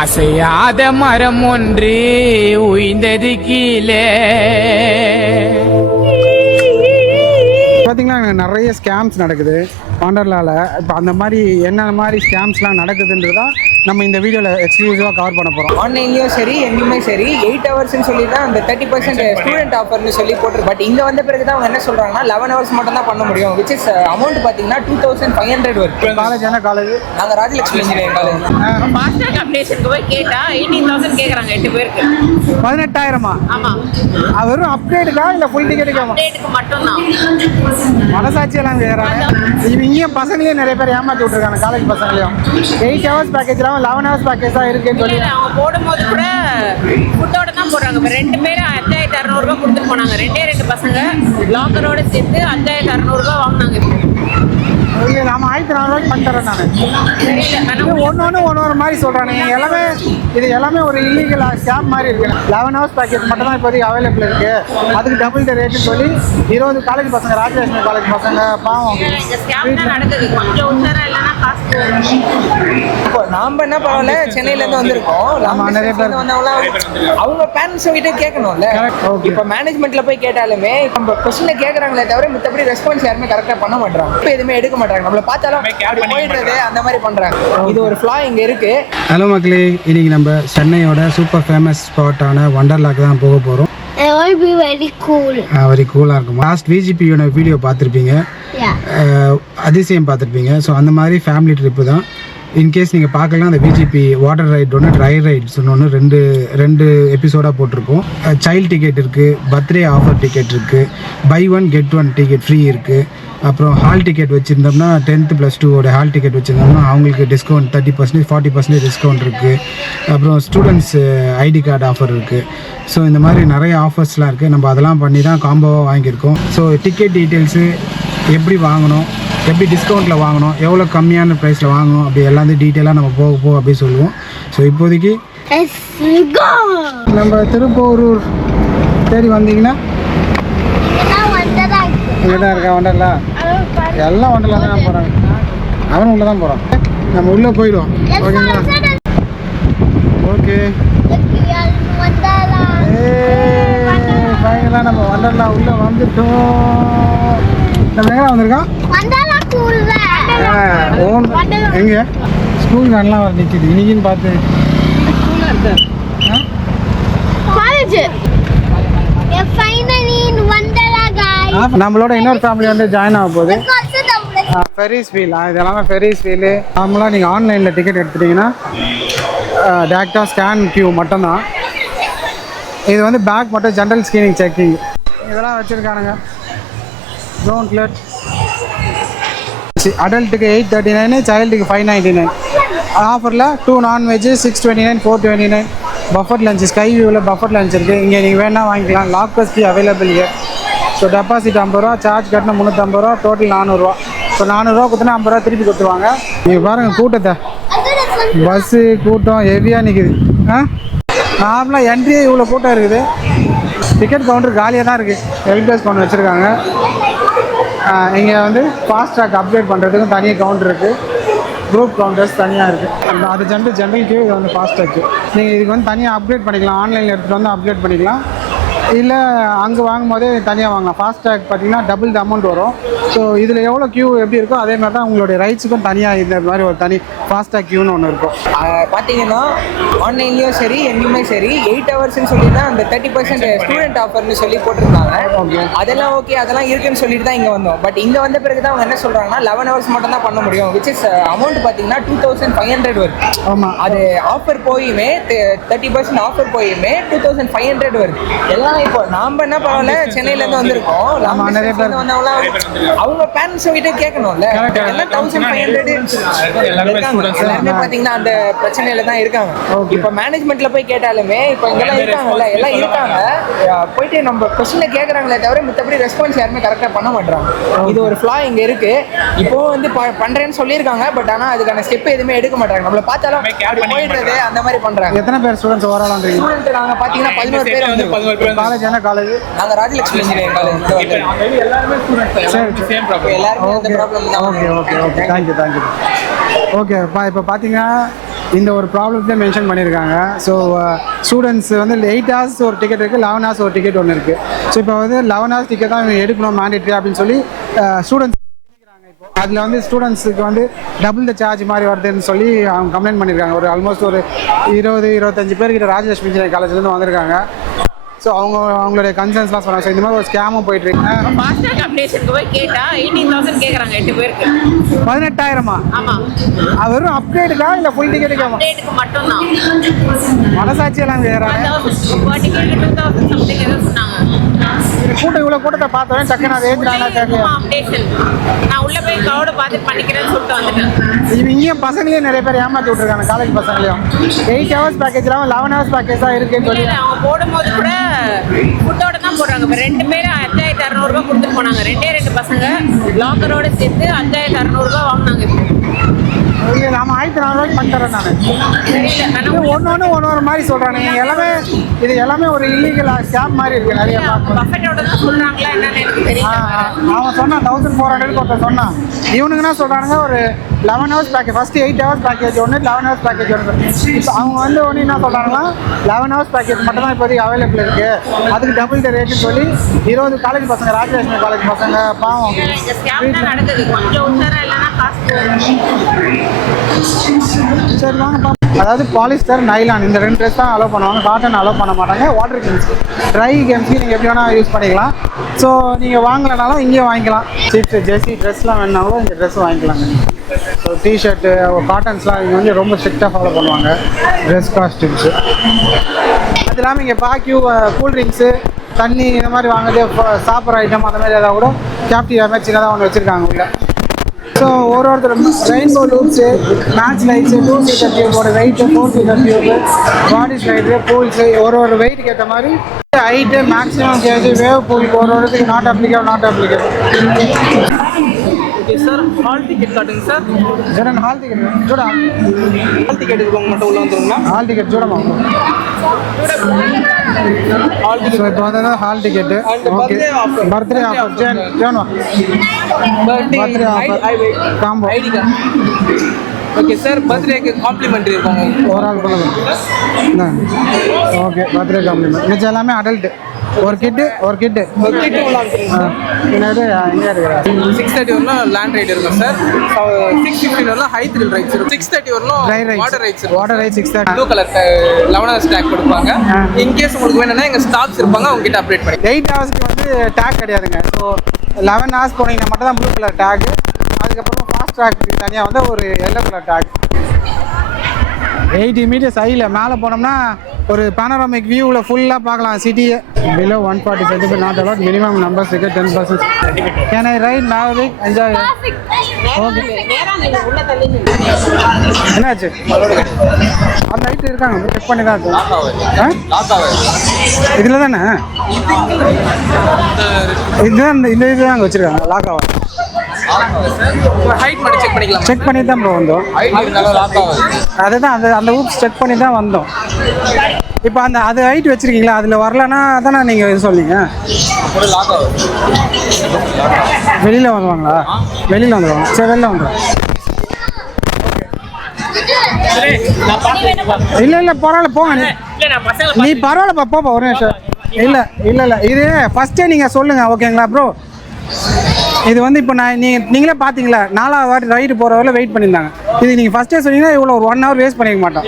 அசையாத மரம் ஒன்று உய்ந்தது கீழே. பார்த்தீங்கன்னா நிறைய ஸ்கேம்ஸ் நடக்குது வண்டர்லாவில். இப்போ அந்த மாதிரி என்ன மாதிரி ஸ்கேம்ஸ்லாம் நடக்குதுன்றதா நம்ம இந்த வீடியோவில் எக்ஸ்க்ளூசிவாக கவர் பண்ண போகிறோம். ஆன்லைன்லேயும் சரி எங்கேயுமே சரி 8 ஹவர்ஸ்னு சொல்லி தான் அந்த 30% ஸ்டூடெண்ட் ஆஃபர்னு சொல்லி போட்டு. பட் இங்கே வந்த பிறகு தான் அவங்க என்ன சொல்கிறாங்கன்னா 11 ஹவர்ஸ் மட்டும் தான் பண்ண முடியும். விச் இஸ் அமௌண்ட் பார்த்தீங்கன்னா 2500 வரும். காலேஜ் என்ன காலேஜ்? நாங்கள் ராஜலட்சுமி இன்ஜினியரிங் காலேஜ். ஃபாஸ்டாக் அப்டேஷனுக்கு போய் கேட்டா 18,000 கேட்குறாங்க 8 பேருக்கு. 18,000? ஆமாம். வெறும் அப்டேட்டுக்கா இல்லை ஃபுல் டிக்கெட்டுக்கா? அப்டேட்டுக்கு மட்டும்தான். மனசாட்சியெல்லாம் வேறாங்க. இங்கேயும் பசங்களையும் நிறைய பேர் ஏமாற்றி விட்டுருக்காங்க. காலேஜ் பசங்களையும் 8 ஹவர்ஸ் பேக்கேஜ் 11 ஹவர்ஸ் பேக்கேஜ் தான் இருக்குன்னு சொல்லி அவங்க போடும்போது கூட ஃபுட்டோட தான் போடுறாங்க. இப்போ 2 பேர் 5,600 கொடுத்துட்டு போனாங்க. 2 பசங்க லாக்கரோட சேர்த்து 5,600 வாங்கினாங்க. இல்லை நம்ம 1,400 பண்ணித்தரேன் நான். ஒன்று மாதிரி சொல்கிறானுங்க. எல்லாமே இது எல்லாமே ஒரு இல்லீகல் ஸ்கேம் மாதிரி இருக்குது. 11 ஹவர்ஸ் பேக்கேஜ் மட்டும் தான் இப்போதைக்கு அவைலபிள் இருக்குது. அதுக்கு டபுள் த ரேட்டுன்னு சொல்லி 20 காலேஜ் பசங்க, ராஜலட்சுமி காலேஜ் பசங்க பாவம் நடக்குது. கொஞ்சம் உஷாரா இல்லைன்னா காசு. இப்போ நாம் என்ன பரவாயில்ல, சென்னையிலேருந்து வந்திருக்கோம். நம்ம நிறைய பேர் வந்தவங்களாம் அவங்க பேரண்ட்ஸை கிட்ட கேட்கணும்ல. இப்போ மேனேஜ்மெண்ட்டில் போய் கேட்டாலுமே நம்ம கொஸ்டினை கேட்குறாங்களே தவிர மற்றபடி ரெஸ்பான்ஸ் யாருமே கரெக்டாக பண்ண மாட்டாங்க. இப்போ எதுவுமே எடுக்க மாட்டாங்க. நம்மளை பார்த்தாலும் போயிடுறது அந்த மாதிரி பண்ணுறாங்க. இது ஒரு ஃப்ளா இங்கே இருக்கு. ஹலோ மக்களே, இன்னைக்கு நம்ம சென்னையோட சூப்பர் ஃபேமஸ் ஸ்பாட்டான வண்டர்லாக்கு தான் போக போகிறோம். வெரி கூலாக இருக்கும். லாஸ்ட் விஜிபியோட வீடியோ பார்த்துருப்பீங்க, அதிசயம் பார்த்துருப்பீங்க. ஸோ அந்த மாதிரி ஃபேமிலி ட்ரிப்பு தான். இன்கேஸ் நீங்கள் பார்க்கலாம், அந்த விஜிபி வாட்டர் ரைட் ஒன்று, ட்ரை ரைட்ஸ் ஒன்று ரெண்டு எபிசோடாக போட்டிருக்கோம். சைல்டு டிக்கெட் இருக்குது, பர்த்டே ஆஃபர் டிக்கெட் இருக்குது, பை 1 get 1 டிக்கெட் ஃப்ரீ இருக்குது. அப்புறம் ஹால் டிக்கெட் வச்சுருந்தோம்னா 10th + 2 ஹால் டிக்கெட் வச்சுருந்தோம்னா அவங்களுக்கு டிஸ்கவுண்ட் 30%, 40% டிஸ்கவுண்ட் இருக்குது. அப்புறம் ஸ்டூடெண்ட்ஸ் ஐடி கார்டு ஆஃபர் இருக்குது. ஸோ இந்த மாதிரி நிறைய ஆஃபர்ஸ்லாம் இருக்குது. நம்ம அதெல்லாம் பண்ணி தான் காம்போவாக வாங்கியிருக்கோம். ஸோ டிக்கெட் டீட்டெயில்ஸு, எப்படி வாங்கணும், எப்படி டிஸ்கவுண்ட்டில் வாங்கணும், எவ்வளோ கம்மியான ப்ரைஸில் வாங்கணும், அப்படி எல்லாத்தையும் டீட்டெயிலாக நம்ம போக அப்படி சொல்லுவோம். ஸோ இப்போதைக்கு நம்ம திருப்போரூர் தேடி வந்தீங்கன்னா இங்கே தான் இருக்கா வண்டர்லா. எல்லாம் வண்டர்லா தான் போகிறாங்க. அவனும் உள்ளே தான் போகிறான். நம்ம உள்ளே போயிடுவோம். ஓகேங்களா? ஓகே, ஃபைனலாக நம்ம வண்டர்லா உள்ளே வந்துட்டோம். நம்ம எங்கே வந்திருக்கோம்? எங்கே ஸ்கூல் வேன்லாம் வர நிற்கிது இன்னைக்குன்னு பார்த்து. நம்மளோட இன்னொரு ஃபேமிலி வந்து ஜாயின் ஆக போகுது. ஃபெரிஸ் வீல், இதெல்லாமே ஃபெரிஸ் வீலு. நார்மலாக நீங்கள் ஆன்லைனில் டிக்கெட் எடுத்துட்டிங்கன்னா டேரெக்டாக ஸ்கேன் கியூ மட்டும்தான். இது வந்து பேக் மட்டும் ஜென்ரல் ஸ்க்ரீனிங் செக்கிங் இதெல்லாம் வச்சுருக்கானுங்க. ஜோன்க்லெட் அடல்ட்டுக்கு 839, சைல்டுக்கு 599. ஆஃபரில் 2 நான்வெஜ்ஜு 629, 429. பஃபட் லஞ்ச், ஸ்கை வியூவில் பஃபட் லஞ்ச் இருக்குது. இங்கே நீங்கள் வேணால் வாங்கிக்கலாம். Lockers key available here. So deposit 50 ரூபா, சார்ஜ் கட்டினா 350 ரூபா, டோட்டல் 400 ரூபா. ஸோ 400 ரூபா கொடுத்தனா 50 ரூபா திருப்பி கொடுத்துருவாங்க. நீங்கள் பாருங்கள் கூட்டத்தை, பஸ்ஸு கூட்டம் ஹெவியாக நிற்குது. நார்மலாக என்ட்ரியே இவ்வளோ கூட்டம் இருக்குது. டிக்கெட் கவுண்டர் காலியாக தான் இருக்குது. ஹெல்ப்டெஸ்க் கவுண்டர் வச்சுருக்காங்க. இங்கே வந்து ஃபாஸ்ட்ராக் அப்டேட் பண்ணுறதுக்கும் தனியாக கவுண்டர் இருக்குது. குரூப் கவுண்டர்ஸ் தனியாக இருக்குது. அது ஜென்ரல் கியூ, இது வந்து ஃபாஸ்ட்ராக்கு. நீங்கள் இதுக்கு வந்து தனியாக அப்டேட் பண்ணிக்கலாம். ஆன்லைனில் எடுத்துகிட்டு வந்து அப்டேட் பண்ணிக்கலாம். இல்லை அங்கே வாங்கும் போதே தனியாக வாங்கலாம். ஃபாஸ்ட்ராக் பார்த்தீங்கன்னா டபுள் த அமௌண்ட் வரும். ஸோ இதில் எவ்வளோ கியூ எப்படி இருக்கோ அதே மாதிரி தான் உங்களுடைய ரைட்ஸுக்கும் தனியாக இந்த மாதிரி ஒரு தனி ஃபாஸ்ட்ராக் கியூன்னு ஒன்று இருக்கும். பார்த்தீங்கன்னா ஆன்லைன்லேயும் சரி எங்கேயுமே சரி 8 ஹவர்ஸ்னு சொல்லி தான் அந்த 30% ஸ்டூடெண்ட் ஆஃபர்னு சொல்லி போட்டிருந்தாங்க. அதெல்லாம் ஓகே, அதெல்லாம் இருக்குன்னு சொல்லிட்டு தான் இங்கே வந்தோம். பட் இங்கே வந்த பிறகு தான் அவங்க என்ன சொல்கிறாங்கன்னா 11 ஹவர்ஸ் மட்டும் தான் பண்ண முடியும். விச் இஸ் அமௌண்ட் பார்த்தீங்கன்னா 2500 வருது. ஆமாம், அது ஆஃபர் போயுமே 30% ஆஃபர் போயுமே 2500 வருது. எல்லாம் இப்போ நாம் என்ன பரவாயில்ல, சென்னையிலேருந்து வந்திருக்கோம். நம்ம நிறைய பேர் வந்தவங்களாம் அவங்க பேரண்ட்ஸை கிட்ட கேட்கணும்ல. எல்லாம் 1500 எல்லாருமே பார்த்தீங்கன்னா அந்த பிரச்சனையில தான் இருக்காங்க. இப்போ மேனேஜ்மெண்ட்டில் போய் கேட்டாலுமே இப்போ இங்கெல்லாம் இருக்காங்கல்ல, எல்லாம் இருக்காங்க. போயிட்டு நம்ம கொஸ்டினை கேட்குறாங்களே தவிர மற்றபடி ரெஸ்பான்ஸ் யாருமே கரெக்டாக பண்ண மாட்டாங்க. இது ஒரு ஃப்ளா இங்கே இருக்கு. இப்போ வந்து பண்ணுறேன்னு சொல்லியிருக்காங்க. பட் ஆனால் அதுக்கான ஸ்டெப் எதுவுமே எடுக்க மாட்டாங்க. நம்மளை பார்த்தாலும் போயிடுறது அந்த மாதிரி பண்ணுறாங்க. எத்தனை பேர் ஸ்டூடெண்ட்ஸ் வராங்க? ஸ்டூடெண்ட் நாங்கள் பார்த்தீங்கன்னா 11 பேர் வந்து காலேஜ் என்ன காலேஜ்? நாங்கள் ராஜலட்சுமி இன்ஜினியரிங் காலேஜ். சரி எல்லாருமே அந்த ப்ராப்ளம் தான். Okay okay okay thank you thank you. ஓகேப்பா, இப்போ பார்த்தீங்கன்னா இந்த ஒரு ப்ராப்ளத்தை மென்ஷன் பண்ணியிருக்காங்க. ஸோ ஸ்டூடெண்ட்ஸ் வந்து 8 hours ஒரு டிக்கெட் இருக்குது, 11 hours ஒரு டிக்கெட் ஒன்று இருக்குது. ஸோ இப்போ வந்து 11 hours டிக்கெட் தான் எடுக்கணும் மேண்டேட்ரி அப்படின்னு சொல்லி ஸ்டூடெண்ட்ஸ் அதில் வந்து ஸ்டூடெண்ட்ஸுக்கு வந்து டபுள் த சார்ஜ் மாதிரி வருதுன்னு சொல்லி அவங்க கம்ப்ளைண்ட் பண்ணியிருக்காங்க. ஒரு ஆல்மோஸ்ட் ஒரு 20-25 பேர்கிட்ட ராஜலட்சுமி இன்ஜினியரிங் காலேஜ்லேருந்து வந்திருக்காங்க. ஸோ அவங்களுடைய கன்சர்ன்ஸ்லாம் சொன்னாங்க. ஸோ இந்த மாதிரி ஒரு ஸ்கேமும் போயிட்டு இருக்கு. ஃபாஸ்டாக் அப்டேஷனுக்கு போய் கேட்டா 18,000 கேட்குறாங்க 8 பேருக்கு. 18,000? ஆமாம். வெறும் அப்டேட்டுக்கா இல்லை ஃபுல் டிக்கெட்டுக்கா? அப்டேட்டுக்கு மட்டும்தான். மனசாட்சியெல்லாம் கேட்குறாங்க. 2,000 சம்திங் ஏதோ சொன்னாங்க. கூட்டம் இவ்வளோ கூட்டத்தை பார்த்தோன்னே டக்குன்னு அதை ஏற்றுறாங்களா கேட்கல. அப்டேஷன் நான் உள்ள போய் கவுட பார்த்து பண்ணிக்கிறேன்னு சொல்லிட்டு வந்துட்டேன். இங்கேயும் பசங்களையும் நிறைய பேர் ஏமாற்றி விட்டுருக்காங்க. காலேஜ் பசங்களையும் 8 hours பேக்கேஜ்லாம் 11 hours பேக்கேஜ் தான் இருக்குன்னு சொல்லி அவங்க போடும்போது கூட ஃபுட்டோட தான் போடுறாங்க. இப்போ 2 பேர் 5,600 கொடுத்துட்டு போனாங்க. 2 பசங்க லாக்கரோட சேர்த்து 5,600 வாங்கினாங்க. இல்லை நம்ம 1,400 பண்ணித்தரேன் நான். தெரியல ஒன்று மாதிரி சொல்கிறானே எல்லாமே. இது எல்லாமே ஒரு இல்லீகல் ஸ்கேம் மாதிரி இருக்குது நிறைய. பஃபெட்டோட தான் சொல்கிறாங்களா என்னன்னு எனக்கு தெரியல. அவன் சொன்னான் 1,400 ஒருத்தர் சொன்னான். இவனுங்க என்ன சொல்கிறானுங்க, ஒரு 11 hours package first 8 hours package ஒன்று, 11 hours பேக்கேஜ் ஒன்று. இப்போ அவங்க வந்து ஒன்று என்ன சொல்கிறாங்கன்னா 11 hours பேக்கேஜ் மட்டும் தான் இப்போதைக்கு அவைலபிள் இருக்குது, அதுக்கு டபுள் த ரேட்டுன்னு சொல்லி 20 காலேஜ் பசங்க, ராஜலட்சுமி காலேஜ் பசங்க பாவம் இந்த ஸ்கேம் தான் நடக்குது. கொஞ்சம் உஷாரா இல்லைன்னா காசு. சரி வாங்க. அதாவது பாலிஸ்டர், நைலான் இந்த 2 ட்ரெஸ் தான் அலோவ் பண்ணுவாங்க. காட்டன் அலோவ் பண்ண மாட்டாங்க. வாட்டர் கேம்ஸ், ட்ரை கேம்ஸ்க்கு நீங்கள் எப்படி வேணால் யூஸ் பண்ணிக்கலாம். ஸோ நீங்கள் வாங்கலைனாலும் இங்கேயும் வாங்கிக்கலாம். சீஃப்ட் ஜெர்சி ட்ரெஸ்லாம் வேணாலும் இந்த ட்ரெஸ் வாங்கிக்கலாங்க. ஸோ டிஷர்ட்டு, காட்டன்ஸ்லாம் இங்கே வந்து ரொம்ப ஸ்ட்ரிக்டாக ஃபாலோ பண்ணுவாங்க. ட்ரெஸ் காஸ்டியூம்ஸு அது இல்லாமல் இங்கே பாக்யூ, கூல்ட்ரிங்க்ஸு, தண்ணி இந்த மாதிரி வாங்குறது, சாப்பிட்ற ஐட்டம் அந்த மாதிரி ஏதாவது கூட கேப்டி அது மாதிரி சின்னதாக ஒன்று வச்சுருக்காங்க உள்ள. ஸோ ஒருத்தர் rainbow loops, match lights, 2 seater டியூபோட weight, 4 seater tube, body slide, pools, ஒரு வெயிட்டுக்கு ஏற்ற மாதிரி height, maximum cage, wave pool ஒரு not applicable. Okay sir, hall ticket காட்டுங்க சார். ஜடன் ஹால் டிக்கெட் ஜோடா. ஹால் டிக்கெட் இருக்கவங்க மட்டும் உள்ள வந்துருங்களா? ஹால் டிக்கெட் ஜோடமா. Hall ticket. ஸோ இப்போ வந்து hall ticket. Okay, birthday offer ஜேன்வா, birthday offer combo ID card. Okay sir, பர்த்டேக்கு காம்ப்ளிமெண்ட்ரி இருக்கும் ஒரு ஆள் கொள்ள. Okay, birthday compliment. மிச்சம் எல்லாமே அடல்ட்டு. ஒரு கிட்டு கிட்டு உள்ள பின்னாடி இங்கே இருக்கிறார். 6:30 வரலாம் லேண்ட் ரைடு இருக்கும் சார். 6:15 வரலாம் ஹை த்ரில் ரைட்ஸ் இருக்கும். 6:30 வரலாம் வாட்டர் ரைட்ஸ் இருக்கும். Water right 6:30. Blue colour 11 hours take கொடுப்பாங்க. இன்கேஸ் உங்களுக்கு வேணும்னா எங்கள் ஸ்டாஃப்ஸ் இருப்பாங்க, அவங்க கிட்ட அப்டேட் பண்ணி. 8 ஹவர்ஸ்க்கு வந்து டேக் கிடையாதுங்க. ஸோ 11 hours போனீங்கன்னா மட்டும் தான் ப்ளூ கலர் டேக். அதுக்கப்புறம் ஃபாஸ்ட் ட்ராக்கு தனியாக வந்து ஒரு எல்லோ கலர் டேக். 80 meters ஹையில் மேலே போனோம்னா ஒரு பேனராமிக் வியூவில் ஃபுல்லாக பார்க்கலாம் சிட்டியை. Below 140 cm not allowed. Minimum numbers இருக்கு 10%. Can I right Maverick enjoy? Okay. என்னாச்சு? அந்த ஹைட் இருக்காங்க, செக் பண்ணி தான் இருக்கு. இதில் தானே இதுதான் இந்த இது தான் அங்கே வச்சுருக்காங்க லாக் ஆகும். ஹைட் மட்டும் செக் பண்ணிக்கலாம். செக் பண்ணி தான் ப்ரோ வந்தோம். அதுதான் அந்த ஊப்ஸ் செக் பண்ணி தான் வந்தோம். இப்போ அது ஹைட் வச்சுருக்கீங்களா? அதில் வரலன்னா தானே நீங்கள் இது சொன்னீங்க. வெளியில் வருவாங்களா? வெளியில் வந்துடுவாங்க. சரி, வெளில வந்துடும். இல்லை பரவாயில்ல போங்க. நீ பரவாயில்லப்பா, போப்பா ஒரு நிமிஷம். இல்லை இது ஃபஸ்ட்டே நீங்கள் சொல்லுங்கள் ஓகேங்களா ப்ரோ? இது வந்து இப்போ நீங்களே பார்த்தீங்களா, 4வது வாட்டி ரைடு போகிற வரல வெயிட் பண்ணியிருந்தாங்க. இது நீங்கள் ஃபஸ்ட்டே சொன்னீங்கன்னா இவ்வளோ ஒரு 1 hour வேஸ்ட் பண்ணிக்க மாட்டோம்.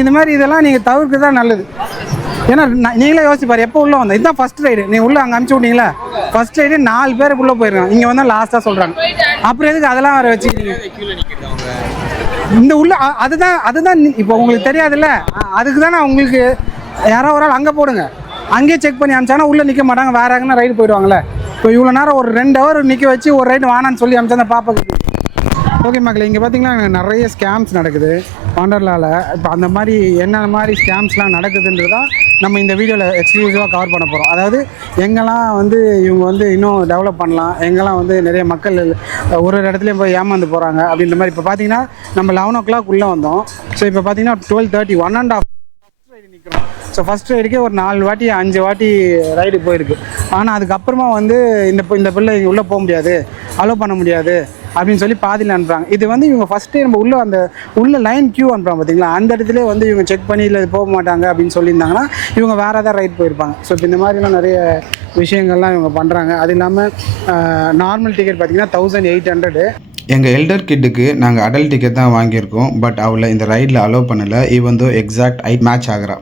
இந்த மாதிரி இதெல்லாம் நீங்கள் தவிர்க்க தான் நல்லது. ஏன்னா நீங்களே யோசிப்பார், எப்போ உள்ளே வந்தோம், இதுதான் ஃபஸ்ட் ரைடு. நீங்கள் உள்ளே அங்கே அனுப்பிச்சி விட்டீங்களா? ஃபஸ்ட் ரைடு 4 பேர் உள்ளே போயிருக்காங்க. இங்கே வந்து லாஸ்ட்டாக சொல்கிறாங்க. அப்புறம் எதுக்கு அதெல்லாம் வர வச்சுக்கிட்டீங்க? இந்த உள்ள அதுதான் இப்போ உங்களுக்கு தெரியாதுல்ல, அதுக்கு தானே உங்களுக்கு யாரோ ஒரு ஆள் அங்கே போடுங்க. அங்கேயே செக் பண்ணி அனுப்பிச்சாங்கன்னா உள்ளே நிற்க மாட்டாங்க, வேறு எங்கன்னா ரைடு போயிடுவாங்களே. இப்போ இவ்வளோ நேரம் ஒரு 2 hour நிற்க வச்சு ஒரு ரைடு வானான்னு சொல்லி அனுப்பிச்சா பாப்பாக்கு. ஓகே மக்களே, இங்கே பார்த்தீங்கன்னா நிறைய ஸ்கேம்ஸ் நடக்குது வண்டர்லாவில். இப்போ அந்த மாதிரி என்ன மாதிரி ஸ்கேம்ஸ்லாம் நடக்குதுன்றதான் நம்ம இந்த வீடியோவில் எக்ஸ்க்ளூசிவாக கவர் பண்ண போகிறோம். அதாவது எங்கெல்லாம் வந்து இவங்க வந்து இன்னும் டெவலப் பண்ணலாம், எங்கெல்லாம் வந்து நிறைய மக்கள் ஒரு இடத்துலையும் போய் ஏமாந்து போகிறாங்க அப்படின்ற மாதிரி. இப்போ பார்த்தீங்கன்னா நம்ம 11 o'clock உள்ளே வந்தோம். ஸோ இப்போ பார்த்தீங்கன்னா 12:30 1.5 ரைடு நிற்கிறோம். ஸோ ஃபஸ்ட் ரைடுக்கே ஒரு 4 வாட்டி 5 வாட்டி ரைடு போயிருக்கு. ஆனால் அதுக்கப்புறமா வந்து இந்த பிள்ளை இங்கே உள்ளே போக முடியாது, அலோவ் பண்ண முடியாது அப்படின்னு சொல்லி பாதியில் அனுப்புறாங்க. இது வந்து இவங்க ஃபஸ்ட்டே நம்ம உள்ள லைன் கியூ அனுப்புறாங்க பார்த்தீங்களா, அந்த இடத்துல வந்து இவங்க செக் பண்ணி இல்லை போக மாட்டாங்க அப்படின்னு சொல்லியிருந்தாங்கன்னா இவங்க வேறு ஏதாவது ரைட் போயிருப்பாங்க. ஸோ இப்போ இந்த மாதிரிலாம் நிறைய விஷயங்கள்லாம் இவங்க பண்ணுறாங்க. அது இல்லாமல் நார்மல் டிக்கெட் பார்த்திங்கன்னா 1800. எங்கள் எல்டர் கிட்டுக்கு நாங்கள் அடல்ட் டிக்கெட் தான் வாங்கியிருக்கோம். பட் அவளை இந்த ரைடில் அலோவ் பண்ணலை, even though exact height match ஆகிறா.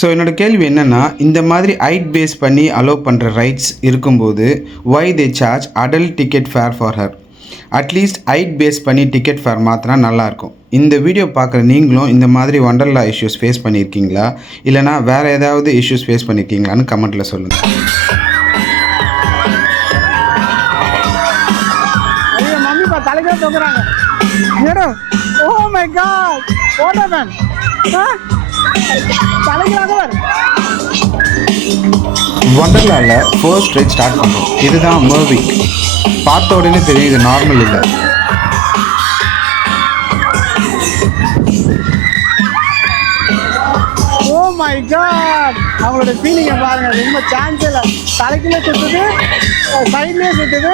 ஸோ என்னோடய கேள்வி என்னென்னா, இந்த மாதிரி ஹைட் பேஸ் பண்ணி அலோவ் பண்ணுற ரைட்ஸ் இருக்கும்போது why they charge adult ticket fare for her? At least height base பண்ணி டிக்கெட் ஃபேர் மாற்றினா நல்லாயிருக்கும். இந்த வீடியோ பார்க்குற நீங்களும் இந்த மாதிரி வண்டர்லா இஷ்யூஸ் ஃபேஸ் பண்ணியிருக்கீங்களா, இல்லைனா வேறு ஏதாவது இஷ்யூஸ் ஃபேஸ் பண்ணியிருக்கீங்களான்னு கமெண்ட்டில் சொல்லுங்கள். தலைக்கே தோக்குறாங்க. Oh my God, what man தலைக்கே வண்டர்லாவில் ஃபர்ஸ்ட் ரைட் ஸ்டார்ட் பண்ணுறோம். இதுதான் மர்விக். பார்த்த உடனே தெரியும் இது நார்மல் இல்லை. ஓ மை காட், அவங்களோட ஃபீலிங்கை பாருங்க. ரொம்ப சான்ஸ் இல்லை. தலைக்குள்ளே சுற்றுது, சைட்லேயே சுற்றுது.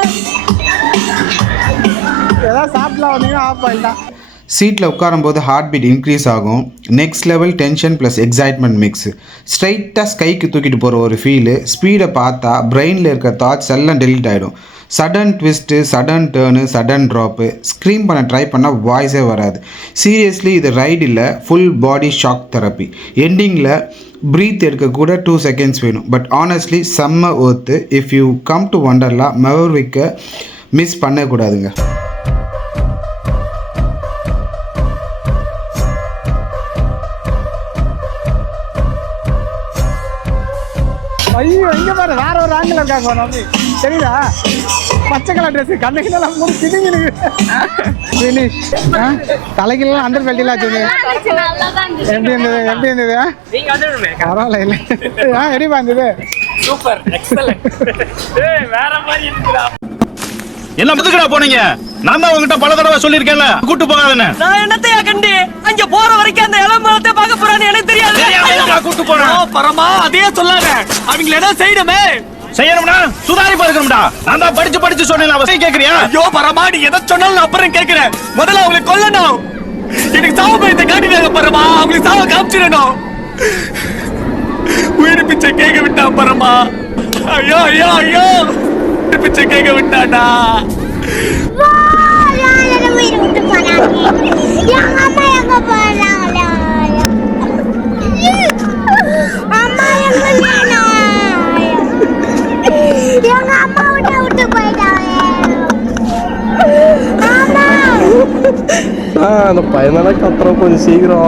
ஏதாவது சாப்பிட்லாம் வந்தீங்கன்னா ஆஃப் ஆகிட்டான். சீட்டில் உட்காரும்போது ஹார்ட் பீட் இன்க்ரீஸ் ஆகும். Next level tension plus excitement mix. ஸ்ட்ரைட்டாக ஸ்கைக்கு தூக்கிட்டு போகிற ஒரு ஃபீலு. ஸ்பீடை பார்த்தா பிரெயினில் இருக்க தாட்ஸ் எல்லாம் டெலீட் ஆகிடும். Sudden twist, sudden turn, sudden drop. Scream பண்ண ட்ரை பண்ணால் வாய்ஸே வராது. சீரியஸ்லி இது ரைடு இல்லை, ஃபுல் பாடி ஷாக் தெரப்பி. எண்டிங்கில் ப்ரீத் எடுக்க கூட 2 செகண்ட்ஸ் வேணும். பட் ஆனஸ்ட்லி செம்ம worth. If you come to Wonderla, மெவர்விக்கை மிஸ் பண்ணக்கூடாதுங்க. ஐயோ, இங்கே பாரு, வேற ஒரு ஆங்கிள் இருக்காங்க நம்பி, தெரியுதா? பச்சை கலர் ட்ரெஸ், கண்ணுக்கெல்லாம் மூணு திடுங்கிடுது. தலைக்கெல்லாம் அண்டர் பெல்ட்டிலாம் வச்சுது. எப்படி இருந்தது? பரவாயில்ல இல்லை, எப்படிப்பா இருந்தது? சூப்பர், எக்ஸலென்ட், வேற மாதிரி இருக்குடா. என்ன முதுகுடா போனீங்க? நான் தான் உங்ககிட்ட பல தடவை சொல்லிருக்கேன்ல, கூட்டு போகாதன்னு. நான் என்னத்தையா கண்டி அங்க போற வரைக்கும் அந்த இளம்பழத்தை பார்க்க போறான்னு எனக்கு தெரியாது. கூட்டு போறேன் பரமா, அதே சொல்லாத. அவங்கள என்ன செய்யணுமே? செய்யணும்னா சுதாரிப்பா இருக்கணும்டா. நான் தான் படிச்சு சொன்னேன், அவசியம் கேக்குறியா? ஐயோ பரமா, நீ எதை சொன்னாலும் நான் அப்புறம் கேட்கிறேன். முதல்ல அவங்களை கொல்லணும். எனக்கு சாவ பயத்தை காட்டினாங்க பரமா, அவங்களுக்கு சாவ காமிச்சிடணும். உயிர் பிச்சை கேட்க விட்டா பரமா. ஐயோ ஐயோ ஐயோ, பிச்சை கேட்க விட்டாடா. அந்த பையனால கத்துறோம், கொஞ்சம் சீக்கிரம்.